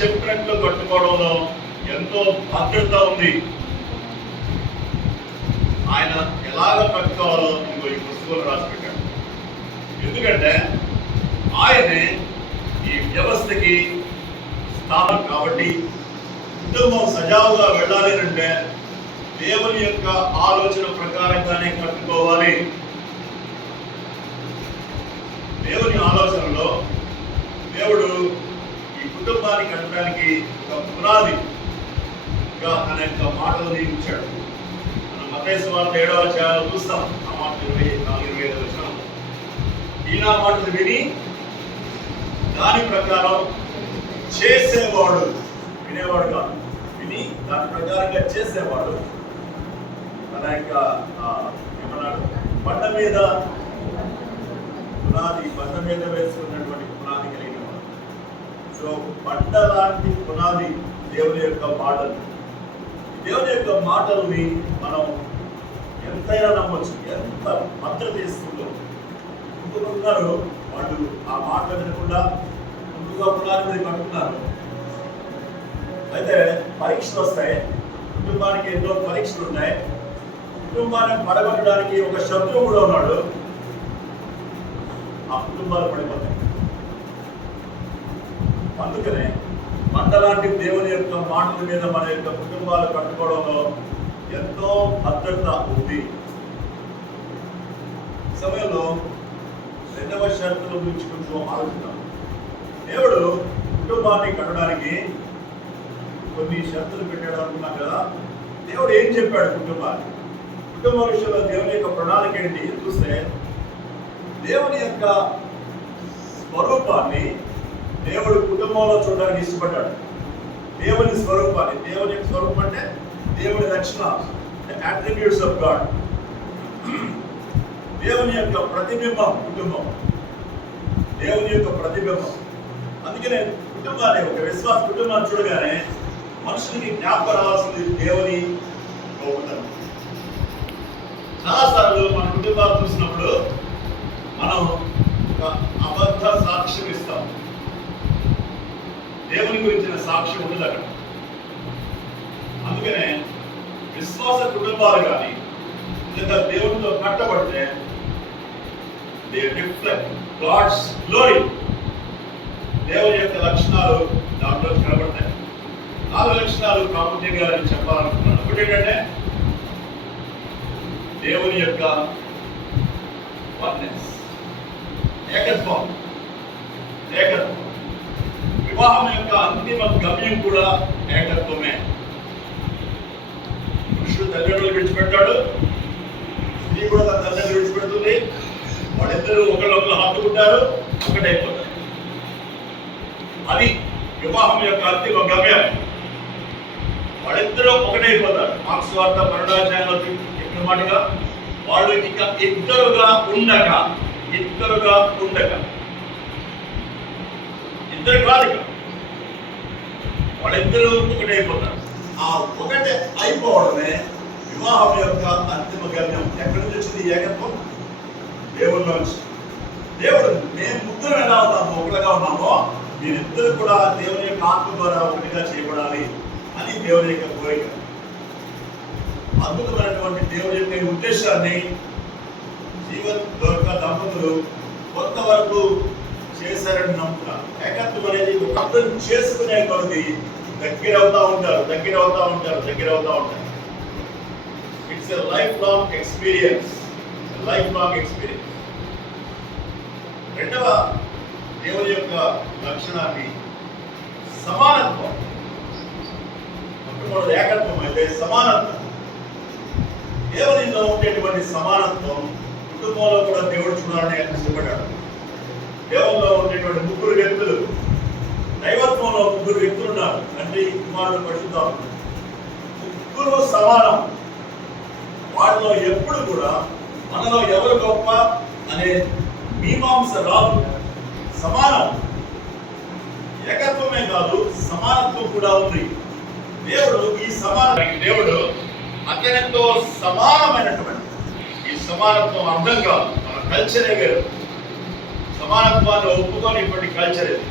చెప్పినట్లు కట్టుకోవడంలో ఎంతో భద్రత ఉంది. ఆయన ఎలాగ కట్టుకోవాలో ఇంకో ఈ పుస్తకంలో రాసి పెట్టాడు. ఎందుకంటే ఆయనే ఈ వ్యవస్థకి స్థానం కాబట్టి కుటుంబం సజావుగా వెళ్ళాలి అంటే దేవుని యొక్క ఆలోచన ప్రకారంగానే కట్టుకోవాలి. దేవుని ఆలోచనలో దేవుడు ఈ కుటుంబాన్ని కట్టడానికి ఒక పునాదిగా తన యొక్క మాటలు నియమించాడు. మనం మత్తయి సువార్త 7వ అధ్యాయంలో చూస్తాం. ఆ మాట 24-25 వచనం. ఈయన మాటలు విని దాని ప్రకారం చేసేవాడు, వినేవాడు కాదు, విని దాని ప్రకారంగా చేసేవాడు తన యొక్క ఏమన్నాడు, బండ మీద వేసుకున్నటువంటి పునాది కలిగిన వాడు. సో బండ లాంటి పునాది దేవుని యొక్క మాటలు. దేవుని యొక్క మాటల్ని మనం ఎంతైనా నమ్మొచ్చు, ఎంత భద్రత ఇస్తుందో. ఇంకొకరు వాళ్ళు ఆ మాటలు వినకుండా ముందుగా పునాది మీద కట్టుకున్నారు. అయితే పరీక్షలు వస్తాయి, కుటుంబానికి ఎన్నో పరీక్షలు ఉన్నాయి. కుటుంబాన్ని పడగొట్టడానికి ఒక శత్రువు కూడా ఉన్నాడు. ఆ కుటుంబాలు పడిపోతాయి. అందుకనే మండలాంటి దేవుని యొక్క మాటల మీద మన యొక్క కుటుంబాలు కట్టుకోవడంలో ఎంతో భద్రత ఉంది. ఈ సమయంలో 2వ షరతుల గురించి కొంచెం ఆలోచిద్దాం. దేవుడు కుటుంబాన్ని కట్టడానికి కొన్ని షరతులు పెట్టాడు అనుకున్నాం కదా. దేవుడు ఏం చెప్పాడు కుటుంబాన్ని? కుటుంబ విషయంలో దేవుని యొక్క ప్రణాళిక ఏంటి చూస్తే, దేవుని యొక్క స్వరూపాన్ని దేవుడు కుటుంబంలో చూడడానికి ఇష్టపడ్డాడు. దేవుని స్వరూపాన్ని, దేవుని యొక్క స్వరూపం అంటే దేవుని లక్షణాలు, అట్రిబ్యూట్స్ ఆఫ్ గాడ్. దేవుని యొక్క ప్రతిబింబం కుటుంబం, దేవుని యొక్క ప్రతిబింబం. అందుకనే కుటుంబాన్ని, ఒక విశ్వాస కుటుంబాన్ని చూడగానే మనుషులకి జ్ఞాపకం రావాల్సింది దేవుని గొప్పతనం. చాలాసార్లు మన కుటుంబాలు చూసినప్పుడు మనం ఒక అబద్ధ సాక్ష్యం ఇస్తాం. దేవుని గురించిన సాక్ష్యం ఉండదు అక్కడ. అందుకనే విశ్వాస కుటుంబాలు కానీ లేదా దేవునితో కట్టబడితే దే రిఫ్లెక్ట్ గాడ్స్ గ్లోరీ. దేవుని యొక్క లక్షణాలు దాంట్లో కనబడతాయి. 4 లక్షణాలు ప్రాముఖ్యంగా చెప్పాలనుకున్నాను. ఒకటి ఏంటంటే దేవుని యొక్క వన్నెస్, ఏకత్వం. వివాహం యొక్క అంతిమ గమ్యం కూడా ఏకత్వమే. పురుషుడు తల్లిదండ్రులు విడిచిపెట్టాడు, స్త్రీ కూడా తన తల్లిదండ్రులు విడిచిపెడుతుంది. వాళ్ళిద్దరూ ఒకళ్ళొకరు హత్తుకుంటారు, ఒకటైపోతారు. అది వివాహం యొక్క అంతిమ గమ్యం. వాళ్ళిద్దరూ ఒకటైపోతారు. మార్క్స్ వార్త 12వ అధ్యాయంలో చెప్పిన మాటగా వాళ్ళు ఇక ఇద్దరుగా ఉండగా ఇద్దరు కాదు, వాళ్ళిద్దరూ ఒకటైపోతారు. ఆ ఒకటే అయిపోవడమే వివాహం యొక్క అంతిమ గమ్యం. ఎక్కడి నుంచి వచ్చింది ఏకత్వం? దేవుడి నుంచి. దేవుడు మేము ముగ్గురు ఎలా ఉన్నామో, ఒకటిగా ఉన్నామో, మీరిద్దరు కూడా దేవుని యొక్క ఆత్మ ద్వారా ఒకటిగా చేయబడాలి అని దేవుని యొక్క కోరిక. అద్భుతమైనటువంటి దేవుని యొక్క ఉద్దేశాన్ని జీవన్ దొరక దంపతులు కొంతవరకు చేశారని నమ్ముతున్నారు. ఏకత్వం అనేది ఒక అర్థం చేసుకునే కొద్ది దగ్గర అవుతా ఉంటారు. It's a life long experience. రెండవ దేవుని యొక్క లక్షణాన్ని సమానత్వం. మొట్టమొదటి ఏకత్వం అయితే సమానత్వం. దేవునిలో ఉండేటువంటి సమానత్వం కుటుంబంలో కూడా దేవుడు చూడాలని ఇష్టపడ్డాడు. దేవుల్లో ఉండేటువంటి 3 వ్యక్తులు, దైవత్వంలో 3 వ్యక్తులు ఉన్నారు. తండ్రి, కుమారుడు, పరిశుద్ధాత్మ. 3 సమానం. వాళ్ళలో ఎప్పుడు కూడా మనలో ఎవరు గొప్ప అనే మీమాంస రాదు. సమానం. ఏకత్వమే కాదు, సమానత్వం కూడా ఉంది. దేవుడు అతనితో సమానమైనటువంటి ఈ సమానత్వం అర్థం కాదు. మన కల్చరే వేరు. సమానత్వాన్ని ఒప్పుకొని ఇప్పటి కల్చర్ ఇది.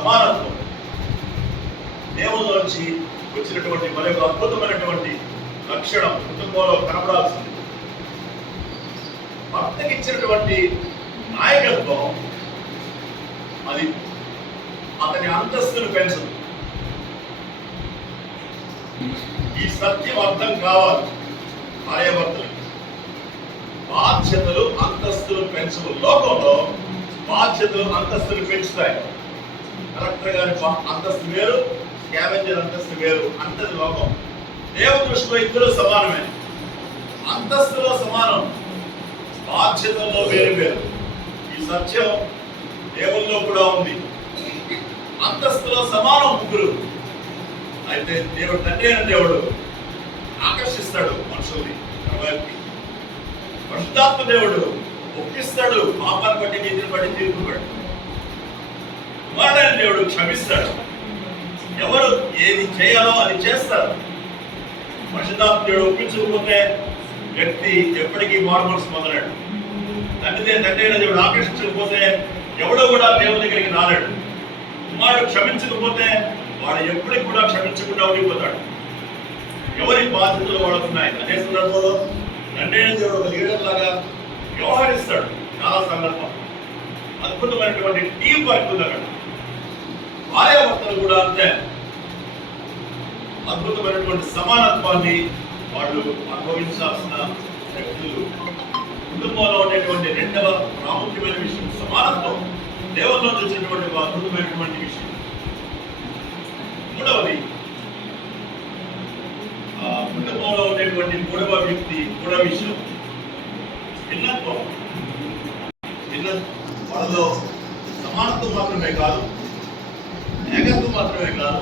సమానత్వం దేవునిలోంచి వచ్చినటువంటి మరొక అద్భుతమైనటువంటి లక్షణం కుటుంబంలో కనపడాల్సింది. భర్తకి ఇచ్చినటువంటి నాయకత్వం అది అతని అంతస్తును పెంచదు. ఈ సత్యం అర్థం కావాలి. భార్యాభర్తలకి బాధ్యతలు అంతస్తులు పెంచవు. లోకంలో బాధ్యతలు అంతస్తులు పెంచుతాయి. కలెక్టర్ గారి అంతస్తు వేరు, స్కావెంజర్ అంతస్తు వేరు అంతది లోకం. దేవుని దృష్టిలో ఇద్దరు సమానమే. అంతస్తులో సమానం, బాధ్యతల్లో వేరు వేరు. ఈ సత్యం దేవుల్లో కూడా ఉంది. అంతస్తులో సమానం ముగ్గురు. అయితే దేవుడు తండ్రి అయిన దేవుడు ఆకర్షిస్తాడు మనుషుల్ని వైపుకి. పరిశుద్ధాత్మ దేవుడు ఒప్పిస్తాడు, పాపాన్ని బట్టి నీతిని బట్టి తీర్పు బట్టి. కుమారుడైన దేవుడు క్షమిస్తాడు. ఎవరు ఏది చేయాలో అది చేస్తారు. పరిశుద్ధాత్మ దేవుడు ఒప్పించకపోతే వ్యక్తి ఎప్పటికీ మారు మనసు పొందలేడు. తండ్రి అయిన దేవుడు ఆకర్షించకపోతే ఎవడో కూడా దేవుని దగ్గరికి రాలేడు. కుమారుడు క్షమించకపోతే వాడు ఎప్పటికి కూడా క్షమించకుండా ఉండిపోతాడు. ఎవరి బాధ్యతలు వాడుతున్నాయి. అదే సందర్భంలో తండ్రి దేవుడు ఒక లీడర్ లాగా వ్యవహరిస్తాడు. చాలా సందర్భం అద్భుతమైనటువంటి టీం వర్క్ ఉంది అక్కడ. భార్యాభర్తలు కూడా అంతే అద్భుతమైనటువంటి సమానత్వాన్ని వాళ్ళు అనుభవించాల్సిన వ్యక్తులు. కుటుంబంలో ఉండేటువంటి రెండవ ప్రాముఖ్యమైన విషయం సమానత్వం. దేవుల్లో వచ్చినటువంటి అద్భుతమైనటువంటి విషయం. మూడవది, కుటుంబంలో ఉండేటువంటి మూడవ విషయం భిన్నత్వం. వాళ్ళలో సమానత్వం మాత్రమే కాదు, ఏకత్వం మాత్రమే కాదు,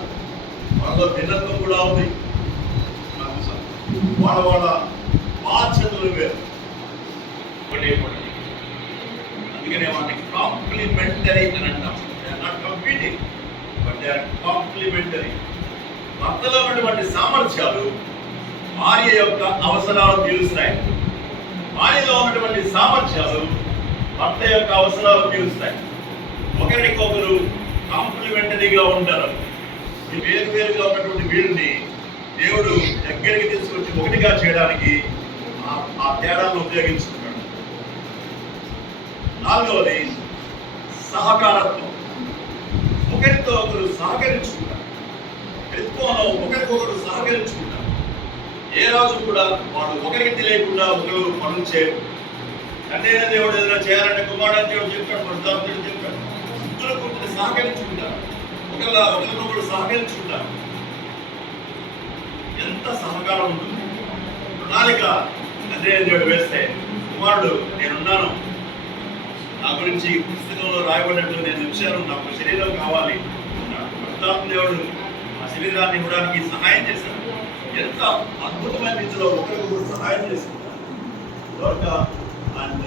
వాళ్ళలో భిన్నత్వం కూడా ఉంది. వాళ్ళ బాధ్యతలు వేరు. అందుకనే వాళ్ళకి కాంప్లిమెంటరీ అని అంటాం. They are not competing, but they are complementary. భర్తలో ఉన్నటువంటి సామర్థ్యాలు భార్య యొక్క అవసరాలు తీరుస్తాయి. భార్యలో ఉన్నటువంటి సామర్థ్యాలు భర్త యొక్క అవసరాలు తీరుస్తాయి. ఒకరికొకరు కాంప్లిమెంటరీగా ఉంటారు. ఈ వేరువేరుగా ఉన్నటువంటి వీరిని దేవుడు దగ్గరికి తీసుకొచ్చి ఒకటిగా చేయడానికి ఆ తేడాలను ఉపయోగించుకుంటాడు. నాలుగవది సహకారత్వం. ఒకరితో ఒకరు సహకరించుకుంటారు. క్రిత్వంలో ఒకరికొకరు సహకరించుకుంటారు. ఏ రాజు కూడా వాడు ఒకరికి తెలియకుండా ఒకరు పనులు చేయరు. తండ్రి అయిన దేవుడు ఏదైనా చేయాలంటే కుమారుడు దేవుడు చెప్తాడు, పరిశుద్ధాత్ముడు చెప్తాడు. ఇద్దరు కూర్చొని సహకరించుకుంటారు. ఒకరికొకరు సహకరించుకుంటారు. ఎంత సహకారం ఉంటుంది. ప్రణాళిక తండ్రి అయిన దేవుడు వేస్తే కుమారుడు నేనున్నాను, నా గురించి పుస్తకంలో రాయబడినట్టు నేను వచ్చాను, నాకు శరీరం కావాలి అన్నాడు. పరిశుద్ధాత్మ దేవుడు ఆ శరీరాన్ని ఇవ్వడానికి సహాయం చేశాడు. ఎంత అద్భుతమైన రీతిలో ఒకరికొకరు సహాయం చేసుకుంటారు. అండ్